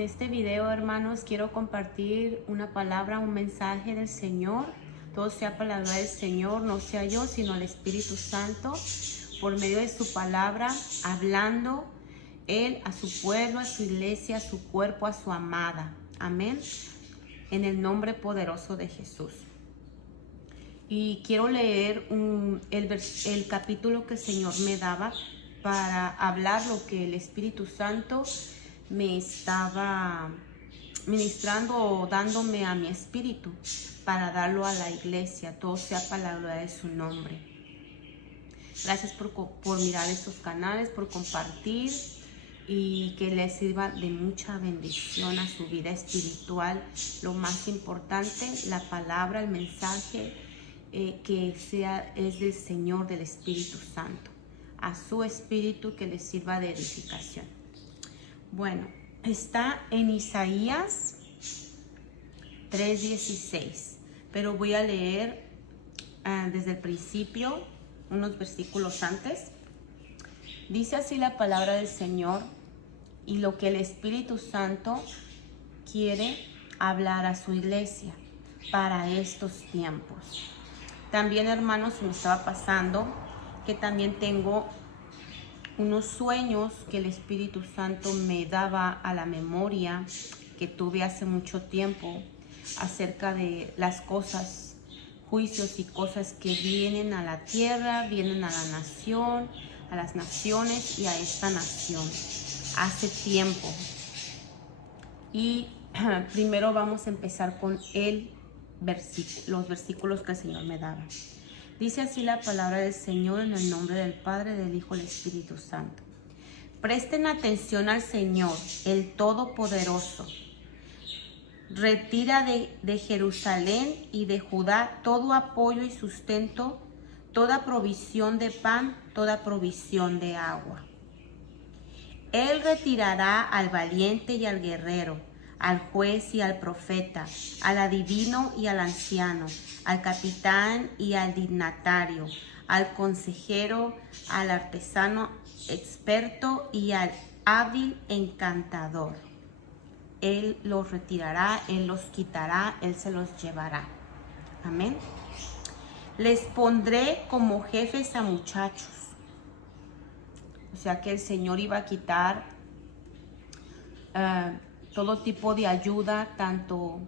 este video, hermanos, quiero compartir una palabra, un mensaje del Señor. Todo sea palabra del Señor, no sea yo, sino el Espíritu Santo, por medio de su palabra, hablando Él a su pueblo, a su iglesia, a su cuerpo, a su amada. Amén. En el nombre poderoso de Jesús. Y quiero leer el capítulo que el Señor me daba para hablar lo que el Espíritu Santo me estaba ministrando o dándome a mi espíritu para darlo a la iglesia. Todo sea para la gloria de su nombre. Gracias por mirar estos canales, por compartir y que les sirva de mucha bendición a su vida espiritual. Lo más importante, la palabra, el mensaje que es del Señor, del Espíritu Santo. A su espíritu que les sirva de edificación. Bueno, está en Isaías 3:16, pero voy a leer desde el principio, unos versículos antes. Dice así la palabra del Señor y lo que el Espíritu Santo quiere hablar a su iglesia para estos tiempos. También, hermanos, se me estaba pasando que también tengo unos sueños que el Espíritu Santo me daba a la memoria que tuve hace mucho tiempo acerca de las cosas, juicios y cosas que vienen a la tierra, vienen a la nación, a las naciones y a esta nación hace tiempo. Y primero vamos a empezar con los versículos que el Señor me daba. Dice así la palabra del Señor en el nombre del Padre, del Hijo y del Espíritu Santo. Presten atención al Señor, el Todopoderoso. Retira de Jerusalén y de Judá todo apoyo y sustento, toda provisión de pan, toda provisión de agua. Él retirará al valiente y al guerrero, al juez y al profeta, al adivino y al anciano, al capitán y al dignatario, al consejero, al artesano experto y al hábil encantador. Él los retirará, Él los quitará, Él se los llevará. Amén. Les pondré como jefes a muchachos. O sea que el Señor iba a quitar todo tipo de ayuda, tanto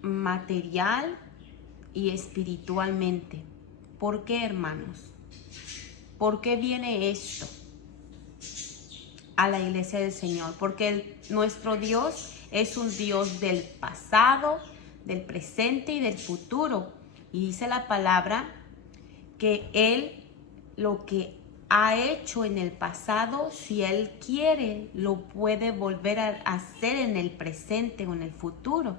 material y espiritualmente. ¿Por qué, hermanos? ¿Por qué viene esto a la iglesia del Señor? Porque nuestro Dios es un Dios del pasado, del presente y del futuro. Y dice la palabra que Él lo que ha hecho en el pasado, si Él quiere, lo puede volver a hacer en el presente o en el futuro,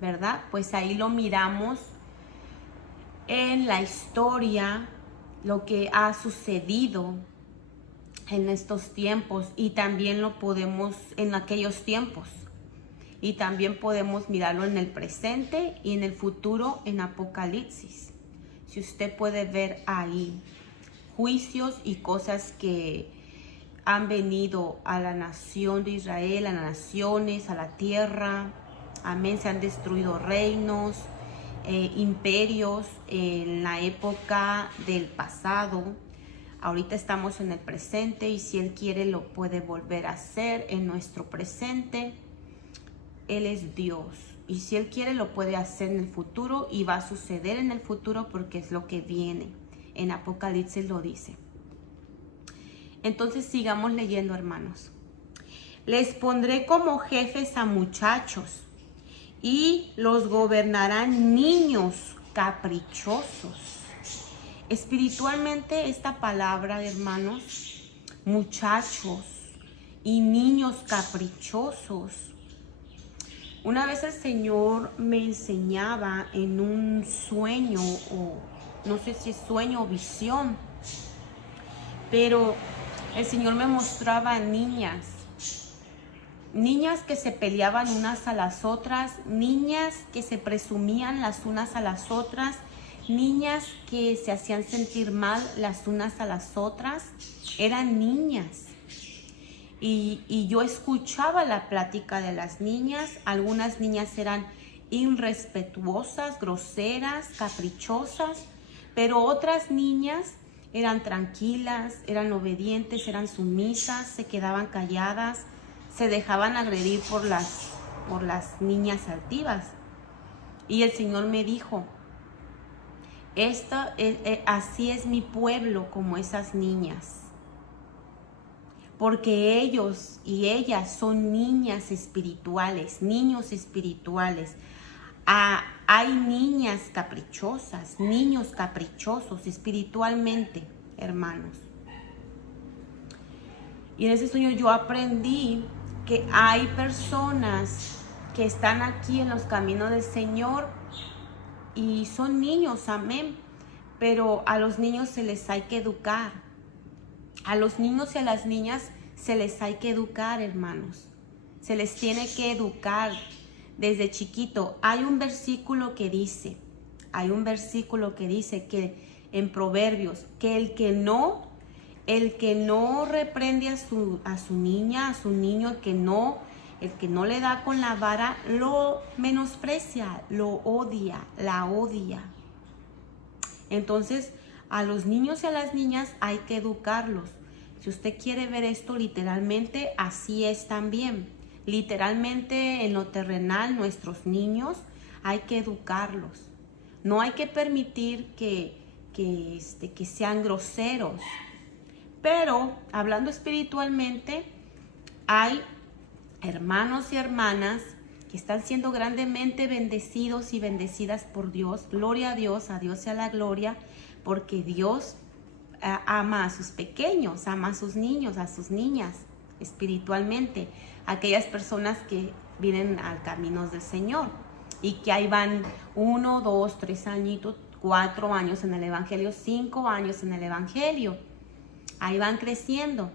¿verdad? Pues ahí lo miramos en la historia, lo que ha sucedido en estos tiempos y también lo podemos en aquellos tiempos. Y también podemos mirarlo en el presente y en el futuro en Apocalipsis. Si usted puede ver ahí juicios y cosas que han venido a la nación de Israel, a las naciones, a la tierra. Amén. Se han destruido reinos, imperios en la época del pasado. Ahorita estamos en el presente y si Él quiere lo puede volver a hacer en nuestro presente. Él es Dios. Y si Él quiere lo puede hacer en el futuro y va a suceder en el futuro porque es lo que viene. En Apocalipsis lo dice. Entonces sigamos leyendo, hermanos. Les pondré como jefes a muchachos y los gobernarán niños caprichosos. Espiritualmente esta palabra, hermanos, muchachos y niños caprichosos. Una vez el Señor me enseñaba en un sueño o no sé si es sueño o visión, pero el Señor me mostraba niñas que se peleaban unas a las otras, niñas que se presumían las unas a las otras, niñas que se hacían sentir mal las unas a las otras, eran niñas. y yo escuchaba la plática de las niñas. Algunas niñas eran irrespetuosas, groseras, caprichosas, pero otras niñas eran tranquilas, eran obedientes, eran sumisas, se quedaban calladas, se dejaban agredir por las niñas altivas. Y el Señor me dijo, así es mi pueblo, como esas niñas, porque ellos y ellas son niñas espirituales, niños espirituales. Hay niñas caprichosas, niños caprichosos espiritualmente, hermanos. Y en ese sueño yo aprendí que hay personas que están aquí en los caminos del Señor y son niños, amén. Pero a los niños se les hay que educar. A los niños y a las niñas se les hay que educar, hermanos. Se les tiene que educar desde chiquito. Hay un versículo que dice que en Proverbios, que el que no reprende a su niña, a su niño, el que no le da con la vara, lo menosprecia, lo odia, la odia. Entonces, a los niños y a las niñas hay que educarlos. Si usted quiere ver esto literalmente, así es también. Literalmente en lo terrenal, nuestros niños hay que educarlos. No hay que permitir que sean groseros. Pero hablando espiritualmente, hay hermanos y hermanas que están siendo grandemente bendecidos y bendecidas por Dios. Gloria a Dios sea la gloria, porque Dios ama a sus pequeños, ama a sus niños, a sus niñas espiritualmente. Aquellas personas que vienen al camino del Señor y que ahí van 1, 2, 3 añitos, 4 años en el Evangelio, 5 años en el Evangelio. Ahí van creciendo.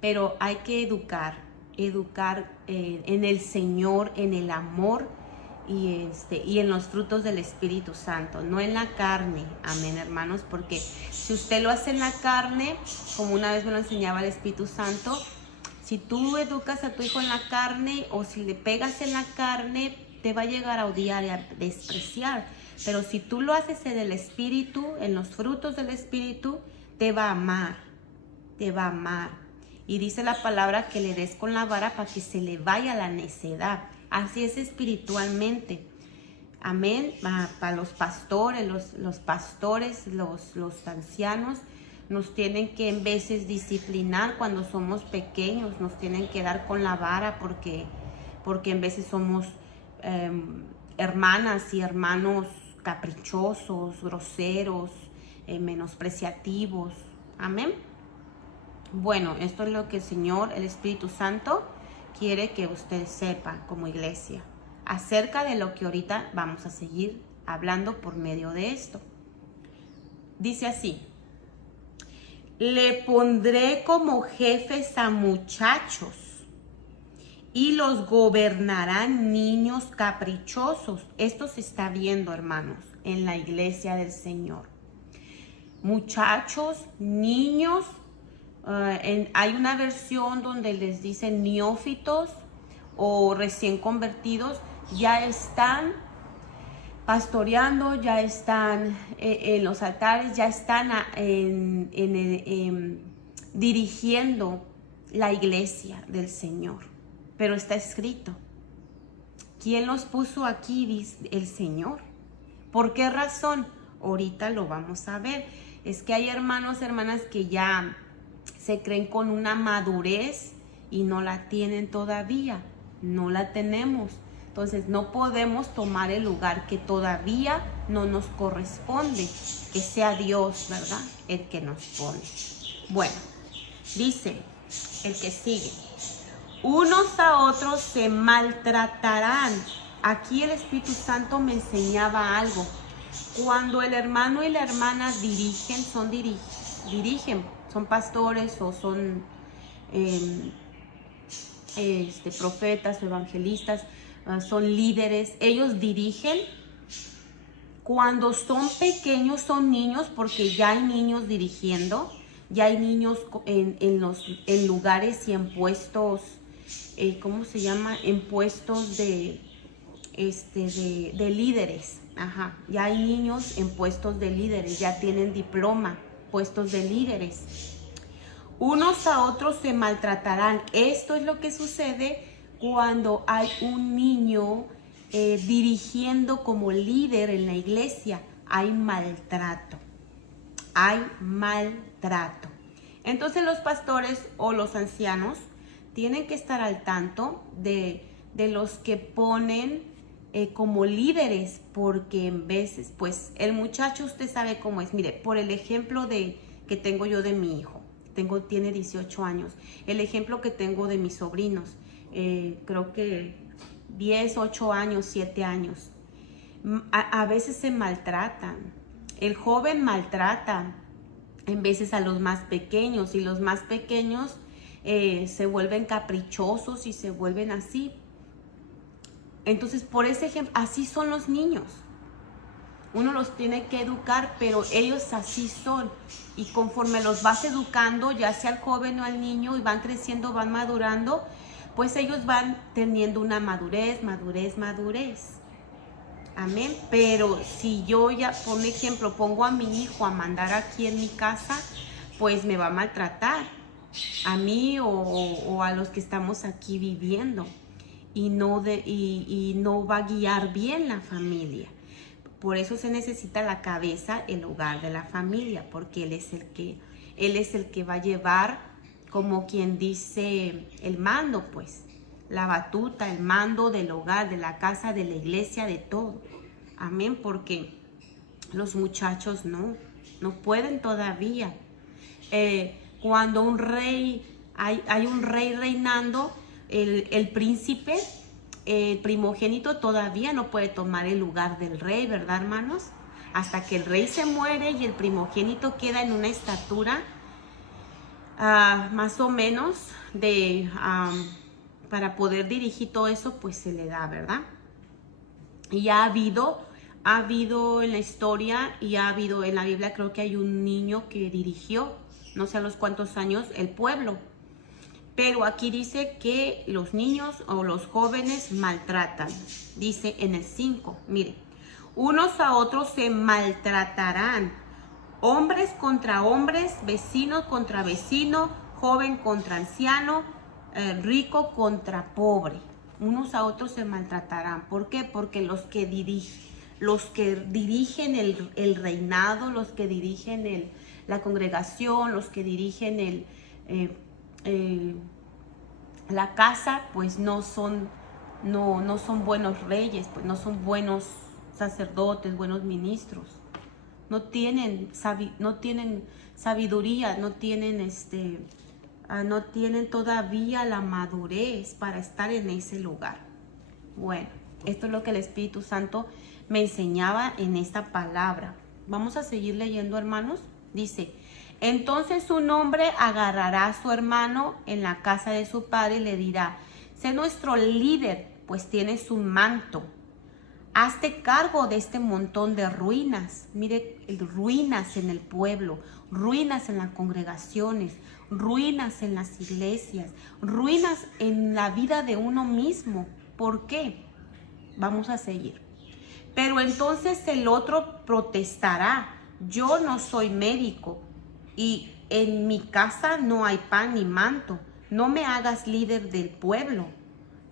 Pero hay que educar en el Señor, en el amor y en los frutos del Espíritu Santo, no en la carne. Amén, hermanos, porque si usted lo hace en la carne, como una vez me lo enseñaba el Espíritu Santo, si tú educas a tu hijo en la carne o si le pegas en la carne, te va a llegar a odiar y a despreciar. Pero si tú lo haces en el Espíritu, en los frutos del Espíritu, te va a amar, te va a amar. Y dice la palabra que le des con la vara para que se le vaya la necedad. Así es espiritualmente. Amén. Para los pastores, los pastores, los ancianos, nos tienen que en veces disciplinar cuando somos pequeños. Nos tienen que dar con la vara porque en veces somos hermanas y hermanos caprichosos, groseros, menospreciativos. Amén. Bueno, esto es lo que el Señor, el Espíritu Santo, quiere que usted sepa como iglesia acerca de lo que ahorita vamos a seguir hablando por medio de esto. Dice así: le pondré como jefes a muchachos y los gobernarán niños caprichosos. Esto se está viendo, hermanos, en la iglesia del Señor. Muchachos, niños. Hay una versión donde les dicen neófitos o recién convertidos, ya están pastoreando, ya están en los altares, ya están dirigiendo la iglesia del Señor. Pero está escrito, ¿quién los puso aquí? Dice el Señor. ¿Por qué razón? Ahorita lo vamos a ver. Es que hay hermanos, hermanas que ya se creen con una madurez y no la tienen todavía, no la tenemos. Entonces no podemos tomar el lugar que todavía no nos corresponde, que sea Dios, ¿verdad?, el que nos pone. Bueno, dice el que sigue: unos a otros se maltratarán. Aquí el Espíritu Santo me enseñaba algo. Cuando el hermano y la hermana dirigen, son pastores o son profetas o evangelistas, son líderes, ellos dirigen. Cuando son pequeños, son niños, porque ya hay niños dirigiendo, Ya hay niños en lugares y en puestos, ¿cómo se llama? En puestos de líderes. Ajá. Ya hay niños en puestos de líderes, ya tienen diploma, puestos de líderes. Unos a otros se maltratarán. Esto es lo que sucede cuando hay un niño dirigiendo como líder en la iglesia. Hay maltrato. Hay maltrato. Entonces los pastores o los ancianos tienen que estar al tanto de los que ponen como líderes, porque en veces, pues el muchacho usted sabe cómo es. Mire, por el ejemplo que tengo yo de mi hijo, tiene 18 años, el ejemplo que tengo de mis sobrinos, creo que 10, 8 años, 7 años, a veces se maltratan. El joven maltrata en veces a los más pequeños, y los más pequeños se vuelven caprichosos y se vuelven así. Entonces, por ese ejemplo, así son los niños. Uno los tiene que educar, pero ellos así son. Y conforme los vas educando, ya sea al joven o al niño, y van creciendo, van madurando, pues ellos van teniendo una madurez. Amén. Pero si yo ya, por ejemplo, pongo a mi hijo a mandar aquí en mi casa, pues me va a maltratar a mí o a los que estamos aquí viviendo, y no va a guiar bien la familia. Por eso se necesita la cabeza, el hogar de la familia, porque él es el que va a llevar, como quien dice, el mando, pues, la batuta, el mando del hogar, de la casa, de la iglesia, de todo. Amén, porque los muchachos no pueden todavía. Cuando un rey, hay un rey reinando, el príncipe, el primogénito todavía no puede tomar el lugar del rey, ¿verdad, hermanos? Hasta que el rey se muere y el primogénito queda en una estatura más o menos para poder dirigir todo eso, pues se le da, ¿verdad? Y ha habido en la historia, y ha habido en la Biblia, creo que hay un niño que dirigió, no sé a los cuántos años, el pueblo. Pero aquí dice que los niños o los jóvenes maltratan. Dice en el 5, mire, unos a otros se maltratarán. Hombres contra hombres, vecino contra vecino, joven contra anciano, rico contra pobre. Unos a otros se maltratarán. ¿Por qué? Porque los que dirigen el reinado, los que dirigen la congregación, los que dirigen la casa, pues no son buenos reyes, pues no son buenos sacerdotes, buenos ministros. No tienen sabiduría, no tienen todavía la madurez para estar en ese lugar. Bueno, esto es lo que el Espíritu Santo me enseñaba en esta palabra. Vamos a seguir leyendo, hermanos. Dice: entonces un hombre agarrará a su hermano en la casa de su padre y le dirá: sé nuestro líder, pues tienes un manto. Hazte cargo de este montón de ruinas. Mire, ruinas en el pueblo, ruinas en las congregaciones, ruinas en las iglesias, ruinas en la vida de uno mismo. ¿Por qué? Vamos a seguir. Pero entonces el otro protestará: yo no soy médico y en mi casa no hay pan ni manto. No me hagas líder del pueblo.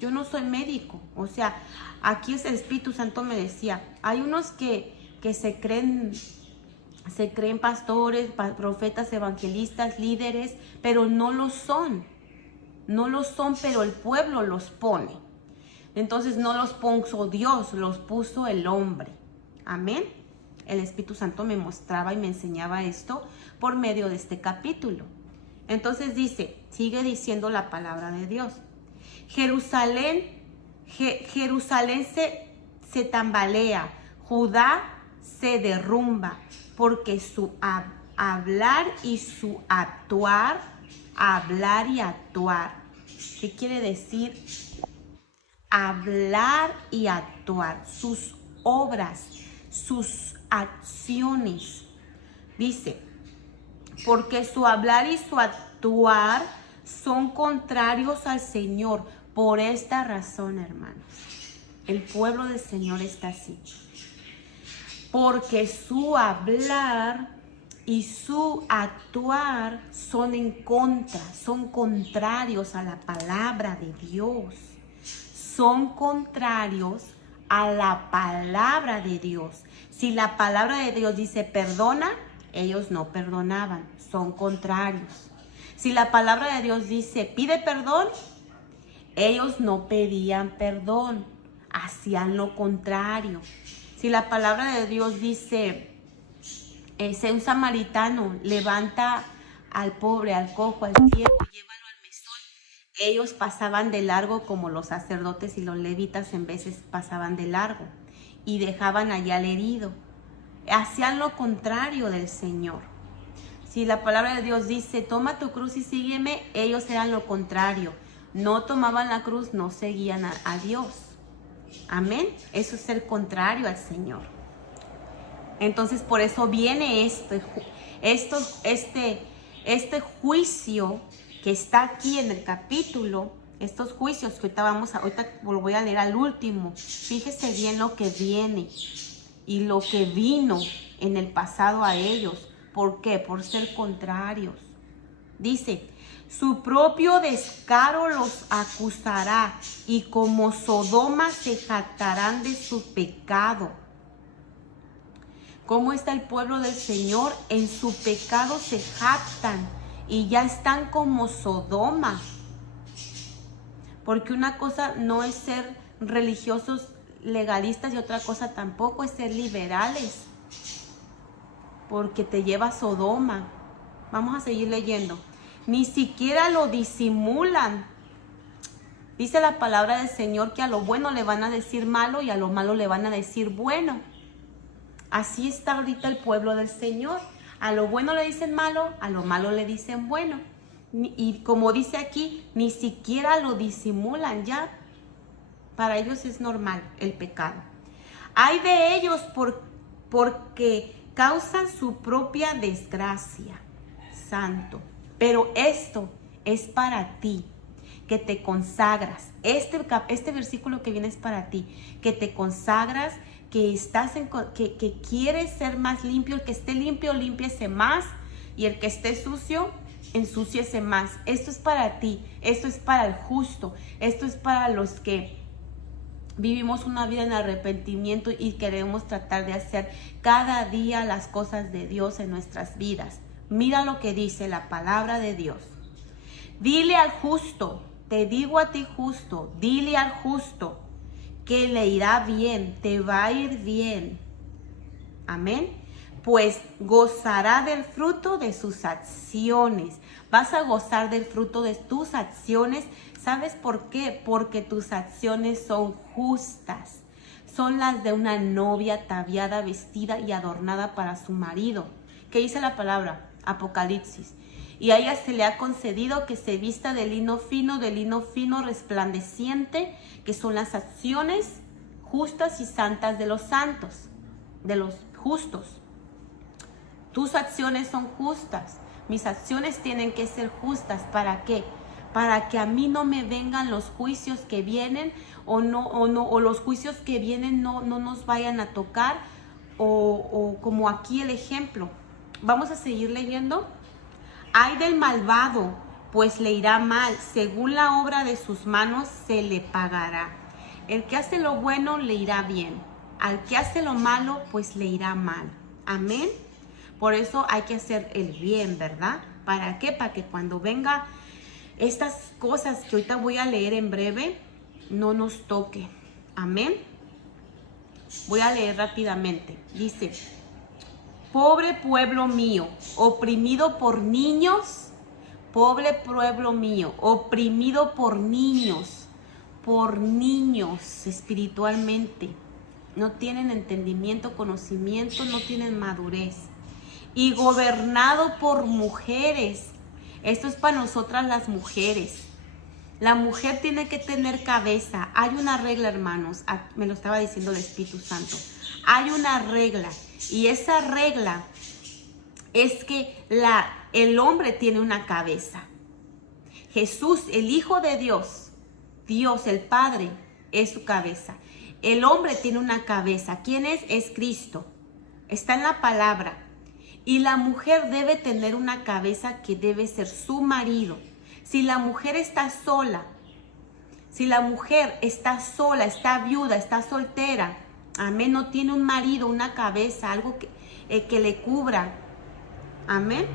Yo no soy médico. O sea, aquí el Espíritu Santo me decía, hay unos que se creen pastores, profetas, evangelistas, líderes, pero no lo son. No lo son, pero el pueblo los pone. Entonces no los puso Dios, los puso el hombre. Amén. El Espíritu Santo me mostraba y me enseñaba esto por medio de este capítulo. Entonces sigue diciendo la palabra de Dios. Jerusalén se tambalea, Judá se derrumba, porque su hablar y su actuar, hablar y actuar. ¿Qué quiere decir? Hablar y actuar, sus obras, sus acciones. Dice, porque su hablar y su actuar son contrarios al Señor. Por esta razón, hermanos, el pueblo del Señor está así. Porque su hablar y su actuar son en contra, son contrarios a la palabra de Dios. Son contrarios a la palabra de Dios. Si la palabra de Dios dice perdona, ellos no perdonaban, son contrarios. Si la palabra de Dios dice pide perdón, ellos no pedían perdón, hacían lo contrario. Si la palabra de Dios dice, un samaritano levanta al pobre, al cojo, al ciego, llévalo al mesón, ellos pasaban de largo, como los sacerdotes y los levitas en veces pasaban de largo y dejaban allá al herido. Hacían lo contrario del Señor. Si la palabra de Dios dice, toma tu cruz y sígueme, ellos eran lo contrario. No tomaban la cruz, no seguían a Dios. Amén. Eso es el contrario al Señor. Entonces, por eso viene este juicio que está aquí en el capítulo. Estos juicios que ahorita lo voy a leer al último. Fíjese bien lo que viene y lo que vino en el pasado a ellos. ¿Por qué? Por ser contrarios. Dice, su propio descaro los acusará y como Sodoma se jactarán de su pecado. ¿Cómo está el pueblo del Señor? En su pecado se jactan y ya están como Sodoma. Porque una cosa no es ser religiosos legalistas y otra cosa tampoco es ser liberales. Porque te lleva a Sodoma. Vamos a seguir leyendo. Ni siquiera lo disimulan. Dice la palabra del Señor que a lo bueno le van a decir malo y a lo malo le van a decir bueno. Así está ahorita el pueblo del Señor. A lo bueno le dicen malo, a lo malo le dicen bueno. Y como dice aquí, ni siquiera lo disimulan ya. Para ellos es normal el pecado. Hay de ellos porque causan su propia desgracia. Santo. Pero esto es para ti, que te consagras. Este versículo que viene es para ti, que te consagras, que quieres ser más limpio. El que esté limpio, límpiese más. Y el que esté sucio, ensúciese más. Esto es para ti, esto es para el justo, esto es para los que vivimos una vida en arrepentimiento y queremos tratar de hacer cada día las cosas de Dios en nuestras vidas. Mira lo que dice la palabra de Dios. Dile al justo, te digo a ti justo, dile al justo que le irá bien, te va a ir bien. Amén. Pues gozará del fruto de sus acciones. Vas a gozar del fruto de tus acciones. ¿Sabes por qué? Porque tus acciones son justas. Son las de una novia ataviada, vestida y adornada para su marido. ¿Qué dice la palabra? Apocalipsis. Y a ella se le ha concedido que se vista de lino fino resplandeciente, que son las acciones justas y santas de los santos, de los justos. Tus acciones son justas. Mis acciones tienen que ser justas. ¿Para qué? Para que a mí no me vengan los juicios que vienen o los juicios que vienen no nos vayan a tocar o como aquí el ejemplo. Vamos a seguir leyendo. Ay del malvado, pues le irá mal. Según la obra de sus manos se le pagará. El que hace lo bueno le irá bien. Al que hace lo malo, pues le irá mal. Amén. Por eso hay que hacer el bien, ¿verdad? ¿Para qué? Para que cuando venga estas cosas que ahorita voy a leer en breve, no nos toque. Amén. Voy a leer rápidamente. Dice, pobre pueblo mío, oprimido por niños. Pobre pueblo mío, oprimido por niños espiritualmente. No tienen entendimiento, conocimiento, no tienen madurez. Y gobernado por mujeres. Esto es para nosotras las mujeres. La mujer tiene que tener cabeza. Hay una regla, hermanos. Me lo estaba diciendo el Espíritu Santo. Hay una regla. Y esa regla es que el hombre tiene una cabeza. Jesús, el Hijo de Dios, Dios el Padre, es su cabeza. El hombre tiene una cabeza. ¿Quién es? Es Cristo. Está en la palabra. Y la mujer debe tener una cabeza que debe ser su marido. Si la mujer está sola, está viuda, está soltera, amén, no tiene un marido, una cabeza, algo que le cubra, amén.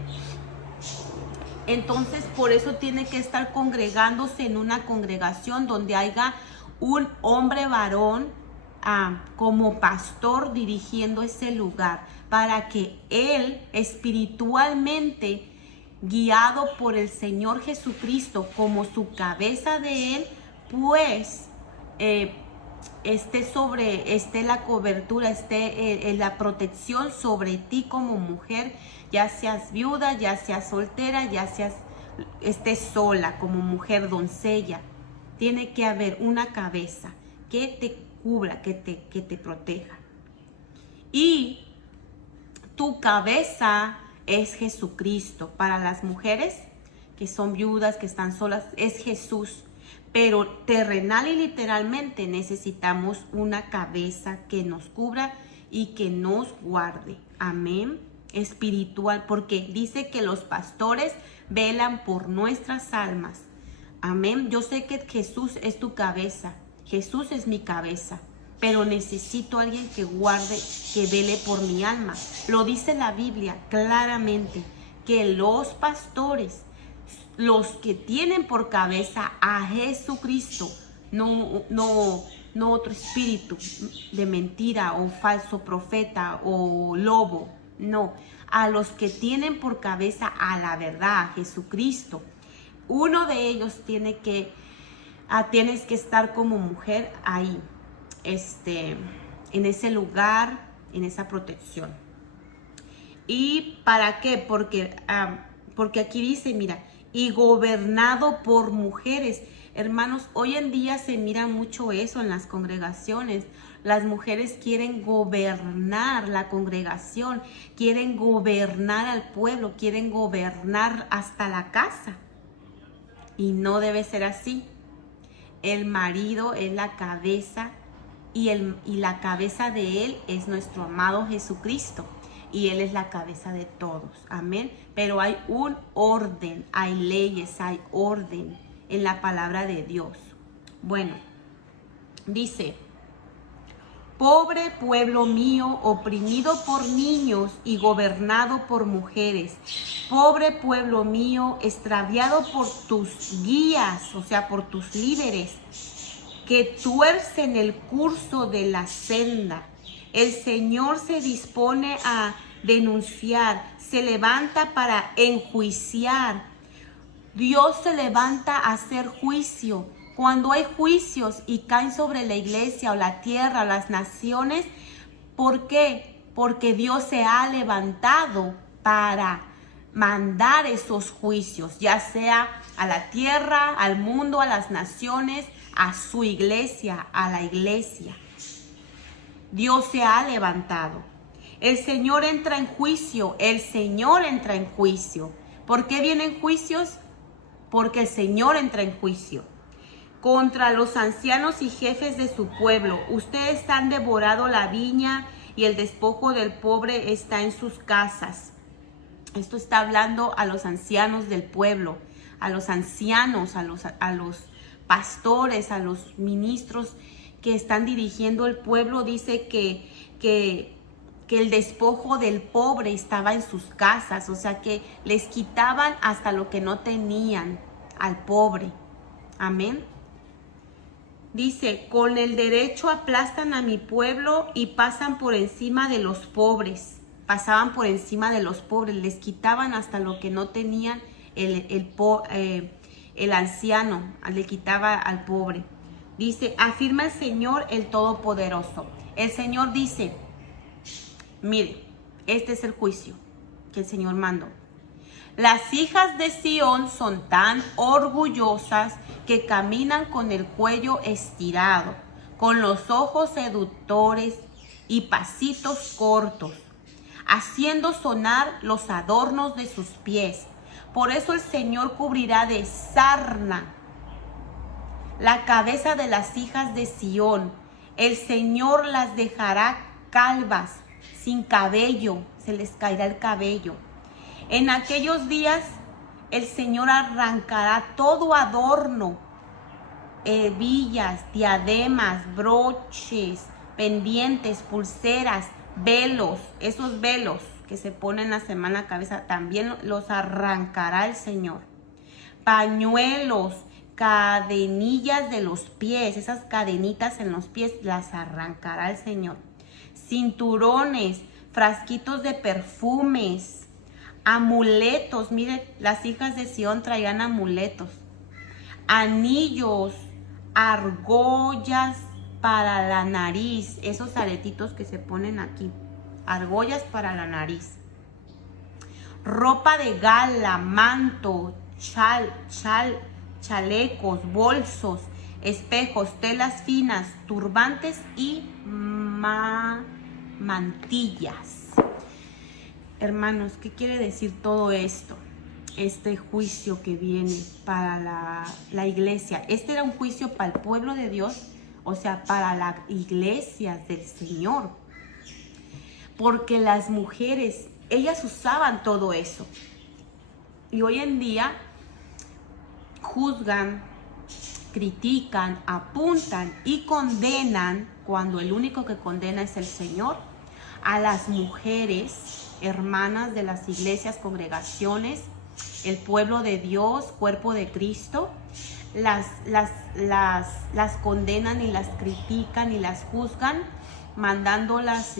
Entonces, por eso tiene que estar congregándose en una congregación donde haya un hombre varón como pastor dirigiendo ese lugar, para que él espiritualmente, guiado por el Señor Jesucristo como su cabeza de él, pues esté la cobertura, esté la protección sobre ti como mujer, ya seas viuda, ya seas soltera, estés sola como mujer doncella. Tiene que haber una cabeza que te cubra, que te proteja. Y tu cabeza es Jesucristo. Para las mujeres que son viudas, que están solas, es Jesús. Pero terrenal y literalmente necesitamos una cabeza que nos cubra y que nos guarde. Amén. Espiritual, porque dice que los pastores velan por nuestras almas. Amén. Yo sé que Jesús es tu cabeza. Jesús es mi cabeza. Pero necesito a alguien que guarde, que vele por mi alma. Lo dice la Biblia claramente, que los pastores, los que tienen por cabeza a Jesucristo, no otro espíritu de mentira o falso profeta o lobo, no, a los que tienen por cabeza a la verdad, a Jesucristo. Uno de ellos tienes que estar como mujer ahí, en ese lugar, en esa protección. ¿Y para qué? Porque aquí dice, mira, y gobernado por mujeres. Hermanos, hoy en día se mira mucho eso en las congregaciones. Las mujeres quieren gobernar la congregación, quieren gobernar al pueblo, quieren gobernar hasta la casa. Y no debe ser así. El marido es la cabeza y la cabeza de él es nuestro amado Jesucristo. Y él es la cabeza de todos, amén. Pero hay un orden, hay leyes, hay orden en la palabra de Dios. Bueno, dice, pobre pueblo mío, oprimido por niños y gobernado por mujeres. Pobre pueblo mío, extraviado por tus guías, o sea, por tus líderes, que tuercen el curso de la senda. El Señor se dispone a denunciar, se levanta para enjuiciar. Dios se levanta a hacer juicio. Cuando hay juicios y caen sobre la iglesia o la tierra o las naciones, ¿por qué? Porque Dios se ha levantado para mandar esos juicios, ya sea a la tierra, al mundo, a las naciones, a su iglesia, a la iglesia. Dios se ha levantado. El Señor entra en juicio. El Señor entra en juicio. ¿Por qué vienen juicios? Porque el Señor entra en juicio. Contra los ancianos y jefes de su pueblo. Ustedes han devorado la viña y el despojo del pobre está en sus casas. Esto está hablando a los ancianos del pueblo, a los ancianos, a los pastores, a los ministros que están dirigiendo el pueblo. Dice que el despojo del pobre estaba en sus casas, o sea que les quitaban hasta lo que no tenían al pobre. Amén. Dice, con el derecho aplastan a mi pueblo y pasan por encima de los pobres. Pasaban por encima de los pobres, les quitaban hasta lo que no tenían el anciano, le quitaba al pobre. Dice, afirma el Señor el Todopoderoso. El Señor dice, mire, este es el juicio que el Señor mandó. Las hijas de Sión son tan orgullosas que caminan con el cuello estirado, con los ojos seductores y pasitos cortos. haciendo sonar los adornos de sus pies. Por eso el Señor cubrirá de sarna la cabeza de las hijas de Sión. El Señor las dejará calvas, sin cabello, se les caerá el cabello. En aquellos días el Señor arrancará todo adorno, hebillas, diademas, broches, pendientes, pulseras, velos, esos velos que se ponen la semana en la cabeza, también los arrancará el Señor. Pañuelos, cadenillas de los pies, esas cadenitas en los pies las arrancará el Señor. Cinturones, frasquitos de perfumes, amuletos. Miren, las hijas de Sión traían amuletos, anillos, argollas para la nariz, esos aretitos que se ponen aquí, argollas para la nariz, ropa de gala, manto, chalecos, bolsos, espejos, telas finas, turbantes y mantillas. Hermanos, ¿qué quiere decir todo esto? Este juicio que viene para la iglesia. Este era un juicio para el pueblo de Dios, o sea, para las iglesias del Señor. Porque las mujeres, ellas usaban todo eso. Y hoy en día juzgan, critican, apuntan y condenan, cuando el único que condena es el Señor, a las mujeres, hermanas de las iglesias, congregaciones, el pueblo de Dios, cuerpo de Cristo. Las condenan y las critican y las juzgan, mandándolas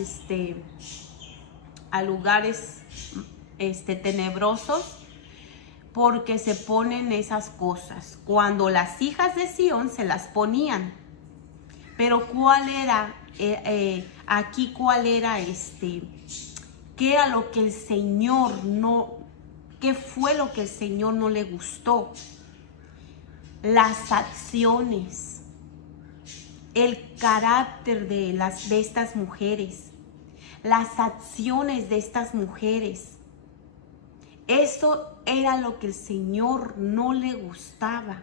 a lugares tenebrosos, porque se ponen esas cosas. Cuando las hijas de Sión se las ponían. Pero ¿cuál era aquí? ¿Cuál era qué era lo que el Señor no, qué fue lo que el Señor no le gustó? Las acciones, el carácter de estas mujeres, las acciones de estas mujeres. Eso era lo que el Señor no le gustaba.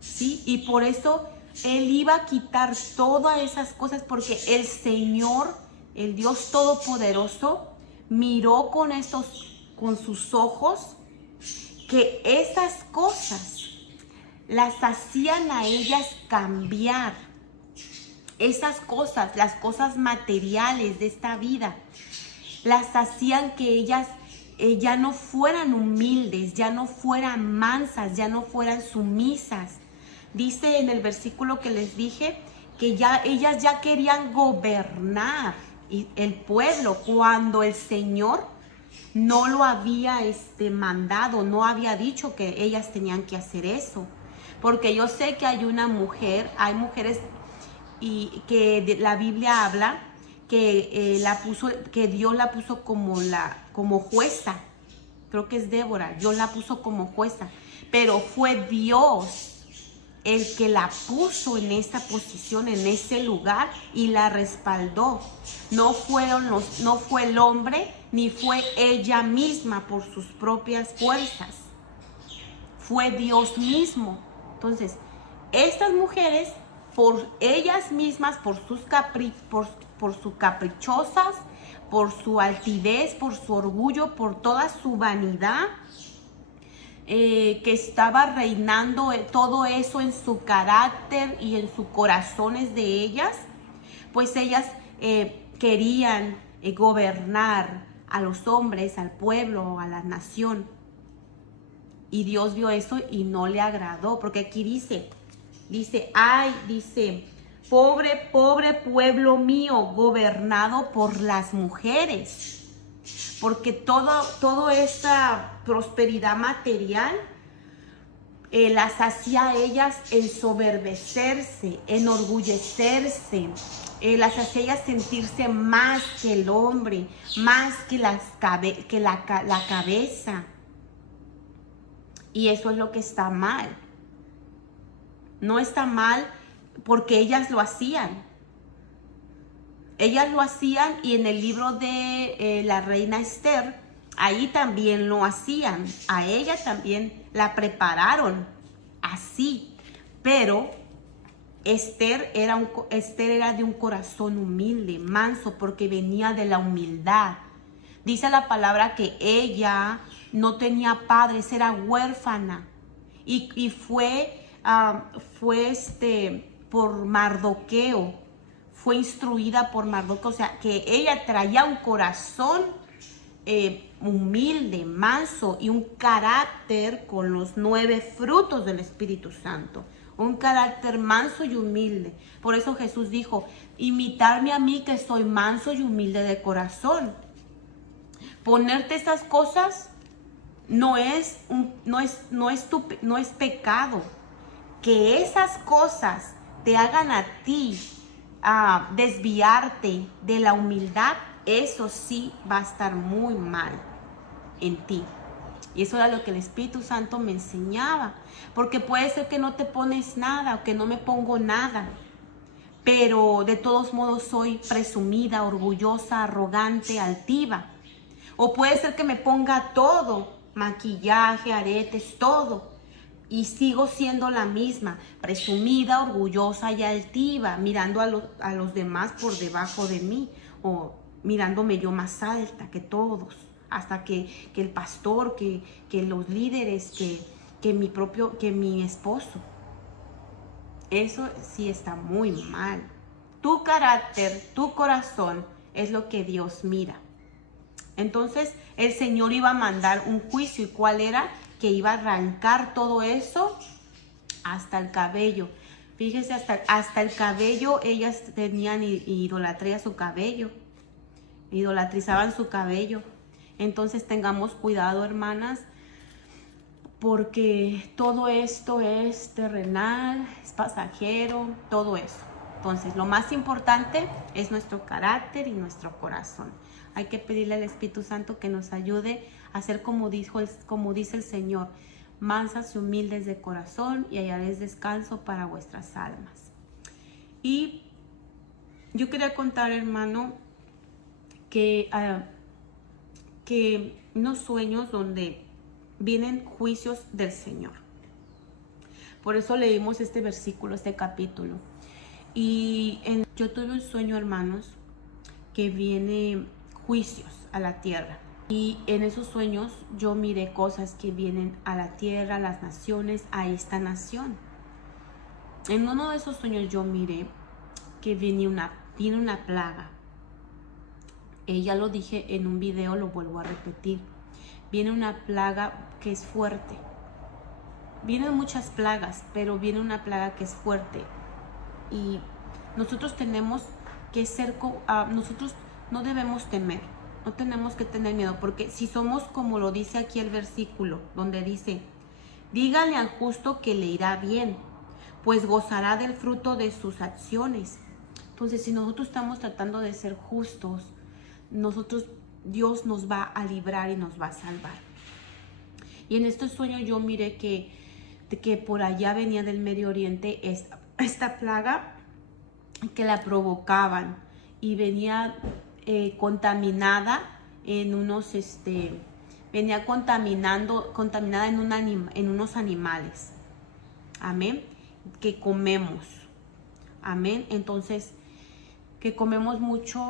¿Sí? Y por eso Él iba a quitar todas esas cosas, porque el Señor, el Dios Todopoderoso, miró con sus ojos que esas cosas las hacían a ellas cambiar. Esas cosas, las cosas materiales de esta vida, las hacían que ellas ya no fueran humildes, ya no fueran mansas, ya no fueran sumisas. Dice en el versículo que les dije que ellas ya querían gobernar el pueblo, cuando el Señor no lo había mandado, no había dicho que ellas tenían que hacer eso. Porque yo sé que hay mujeres y que la Biblia habla que Dios la puso como jueza. Creo que es Débora, Dios la puso como jueza, pero fue Dios el que la puso en esta posición, en ese lugar, y la respaldó. No fue el hombre, ni fue ella misma por sus propias fuerzas. Fue Dios mismo. Entonces, estas mujeres, por ellas mismas, por sus caprichosas, por su altivez, por su orgullo, por toda su vanidad, que estaba reinando todo eso en su carácter y en sus corazones de ellas, pues ellas querían gobernar a los hombres, al pueblo, a la nación. Y Dios vio eso y no le agradó, porque aquí dice, pobre pueblo mío, gobernado por las mujeres. Porque toda esa prosperidad material las hacía a ellas ensoberbecerse, enorgullecerse, las hacía ellas sentirse más que el hombre, más que la cabeza. Y eso es lo que está mal. No está mal porque ellas lo hacían. ellas lo hacían, y en el libro de la reina Esther, ahí también lo hacían. A ella también la prepararon así, pero Esther era de un corazón humilde, manso, porque venía de la humildad. Dice la palabra que ella no tenía padres, era huérfana, y fue por Mardoqueo, fue instruida por Mardoqueo, o sea, que ella traía un corazón humilde, manso, y un carácter con los 9 frutos del Espíritu Santo. Un carácter manso y humilde. Por eso Jesús dijo, imitarme a mí, que soy manso y humilde de corazón. Ponerte esas cosas no es pecado. Que esas cosas te hagan a ti desviarte de la humildad, eso sí va a estar muy mal en ti. Y eso era lo que el Espíritu Santo me enseñaba. Porque puede ser que no te pones nada, o que no me pongo nada, pero de todos modos soy presumida, orgullosa, arrogante, altiva. O puede ser que me ponga todo, maquillaje, aretes, todo, y sigo siendo la misma, presumida, orgullosa y altiva, mirando a los demás por debajo de mí, o mirándome yo más alta que todos, hasta que el pastor, que los líderes, que mi esposo. Eso sí está muy mal. Tu carácter, tu corazón es lo que Dios mira. Entonces el Señor iba a mandar un juicio. ¿Y cuál era? Que iba a arrancar todo eso hasta el cabello. Fíjese, hasta el cabello, ellas tenían idolatría a su cabello. Idolatrizaban su cabello. Entonces tengamos cuidado, hermanas, porque todo esto es terrenal, es pasajero, todo eso. Entonces, lo más importante es nuestro carácter y nuestro corazón. Hay que pedirle al Espíritu Santo que nos ayude a ser como dice el Señor, mansas y humildes de corazón, y hallaréis descanso para vuestras almas. Y yo quería contar, hermano, que unos sueños donde vienen juicios del Señor. Por eso leímos este versículo, este capítulo. Y yo tuve un sueño, hermanos, que viene juicios a la tierra. Y en esos sueños yo miré cosas que vienen a la tierra, a las naciones, a esta nación. En uno de esos sueños yo miré que viene una plaga. Ya lo dije en un video, lo vuelvo a repetir. Viene una plaga que es fuerte. Vienen muchas plagas, pero viene una plaga que es fuerte. Y nosotros tenemos que nosotros no debemos temer, no tenemos que tener miedo, porque si somos como lo dice aquí el versículo, donde dice, dígale al justo que le irá bien, pues gozará del fruto de sus acciones. Entonces, si nosotros estamos tratando de ser justos, Dios nos va a librar y nos va a salvar. Y en este sueño yo miré que por allá venía del Medio Oriente esta plaga, que la provocaban, y venía contaminada en venía contaminada en unos animales. Amén. Que comemos. Amén. Entonces, que comemos mucho.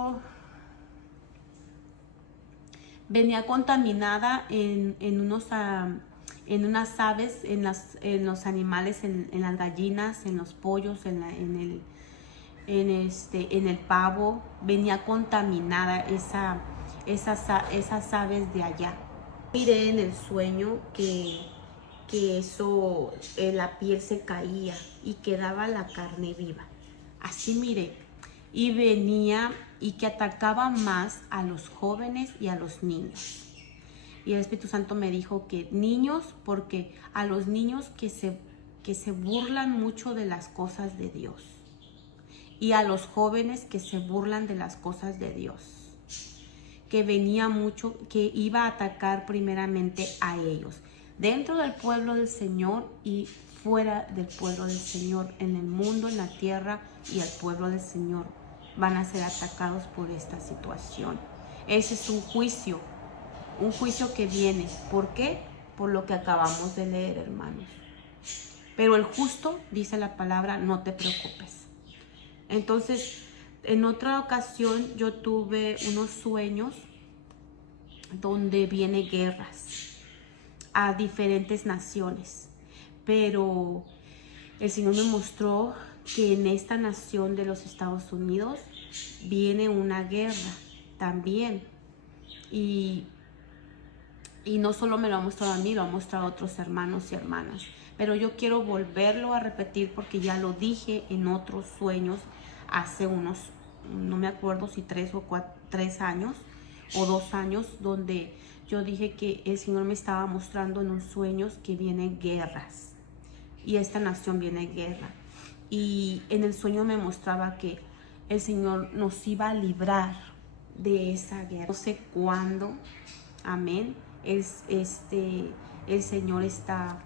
Venía contaminada en unas aves, en los animales, en las gallinas, en los pollos, en el pavo. Venía contaminada esas aves de allá. Miré en el sueño que eso, la piel se caía y quedaba la carne viva. Así miré. Y venía y que atacaba más a los jóvenes y a los niños. Y el Espíritu Santo me dijo que niños, porque a los niños que se burlan mucho de las cosas de Dios. Y a los jóvenes que se burlan de las cosas de Dios. Que venía mucho, que iba a atacar primeramente a ellos. Dentro del pueblo del Señor y fuera del pueblo del Señor. En el mundo, en la tierra y al pueblo del Señor. van a ser atacados por esta situación. Ese es un juicio que viene. ¿Por qué? Por lo que acabamos de leer, hermanos. Pero el justo, dice la palabra, no te preocupes. Entonces, en otra ocasión yo tuve unos sueños donde vienen guerras a diferentes naciones, pero el Señor me mostró que en esta nación de los Estados Unidos viene una guerra también, y no solo me lo ha mostrado a mí, lo ha mostrado a otros hermanos y hermanas, pero yo quiero volverlo a repetir porque ya lo dije en otros sueños hace unos, no me acuerdo si 3 años o 2 años, donde yo dije que el Señor me estaba mostrando en unos sueños que vienen guerras y esta nación viene guerra, y en el sueño me mostraba que el Señor nos iba a librar de esa guerra. No sé cuándo, amén. El Señor está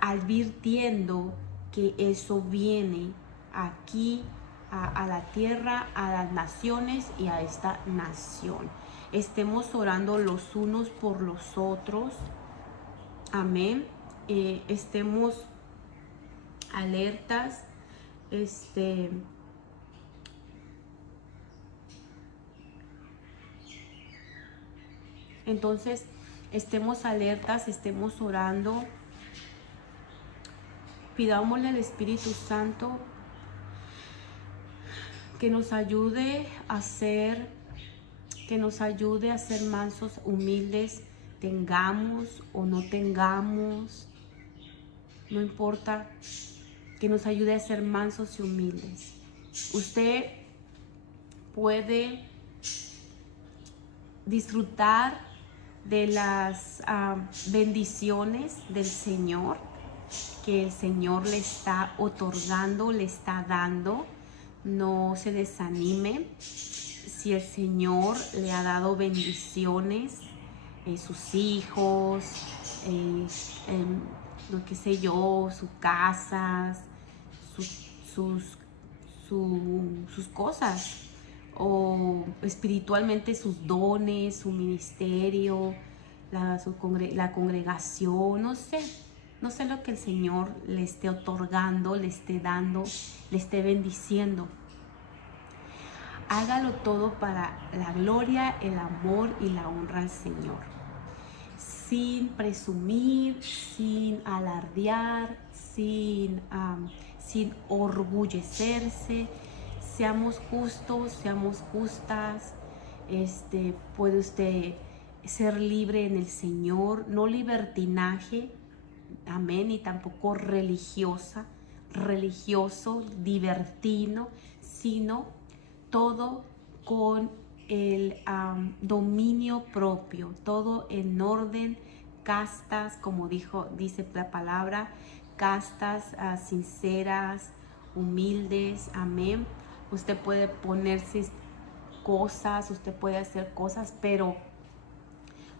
advirtiendo que eso viene aquí a la tierra, a las naciones y a esta nación. Estemos orando los unos por los otros, amén. Estemos alertas, entonces estemos alertas, estemos orando, pidámosle al Espíritu Santo que nos ayude a ser mansos, humildes, tengamos o no tengamos, no importa, que nos ayude a ser mansos y humildes. Usted puede disfrutar de las bendiciones del Señor, que el Señor le está otorgando, le está dando. No se desanime si el Señor le ha dado bendiciones, sus hijos, lo que sé yo, sus casas, sus cosas, o espiritualmente sus dones, su ministerio, la congregación, no sé lo que el Señor le esté otorgando, le esté dando, le esté bendiciendo. Hágalo todo para la gloria, el amor y la honra al Señor, sin presumir, sin alardear, sin orgullecerse. Seamos justos, seamos justas. Puede usted ser libre en el Señor, no libertinaje, amén, y tampoco religioso, libertino, sino todo con el dominio propio, todo en orden, castas, como dice la palabra, castas, sinceras, humildes, amén. Usted puede ponerse cosas, usted puede hacer cosas, pero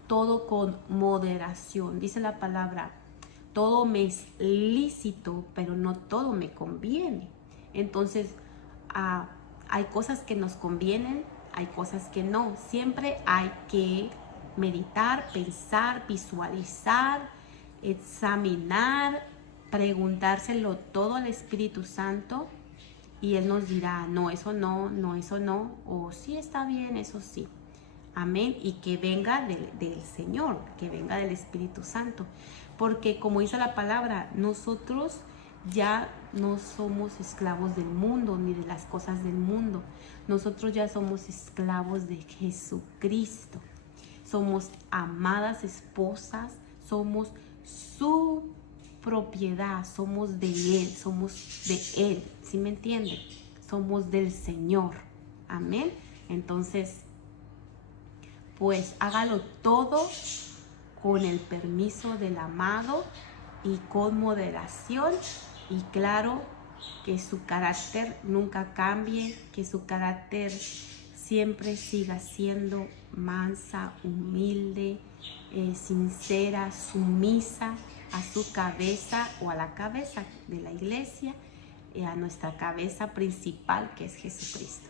todo con moderación. Dice la palabra, todo me es lícito, pero no todo me conviene. Entonces, hay cosas que nos convienen, hay cosas que no. Siempre hay que meditar, pensar, visualizar, examinar, preguntárselo todo al Espíritu Santo, y Él nos dirá, no, eso no, no, eso no, o sí está bien, eso sí. Amén. Y que venga del Señor, que venga del Espíritu Santo. Porque como dice la palabra, nosotros ya no somos esclavos del mundo ni de las cosas del mundo. Nosotros ya somos esclavos de Jesucristo. Somos amadas esposas, somos su propiedad, somos de Él, somos de Él. ¿Sí me entiende? Somos del Señor. Amén. Entonces, pues hágalo todo con el permiso del amado y con moderación, y claro, que su carácter nunca cambie, que su carácter siempre siga siendo mansa, humilde, sincera, sumisa a su cabeza o a la cabeza de la iglesia, a nuestra cabeza principal, que es Jesucristo.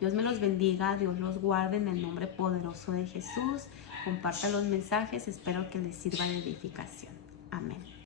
Dios me los bendiga, Dios los guarde en el nombre poderoso de Jesús. Compartan los mensajes, espero que les sirva de edificación. Amén.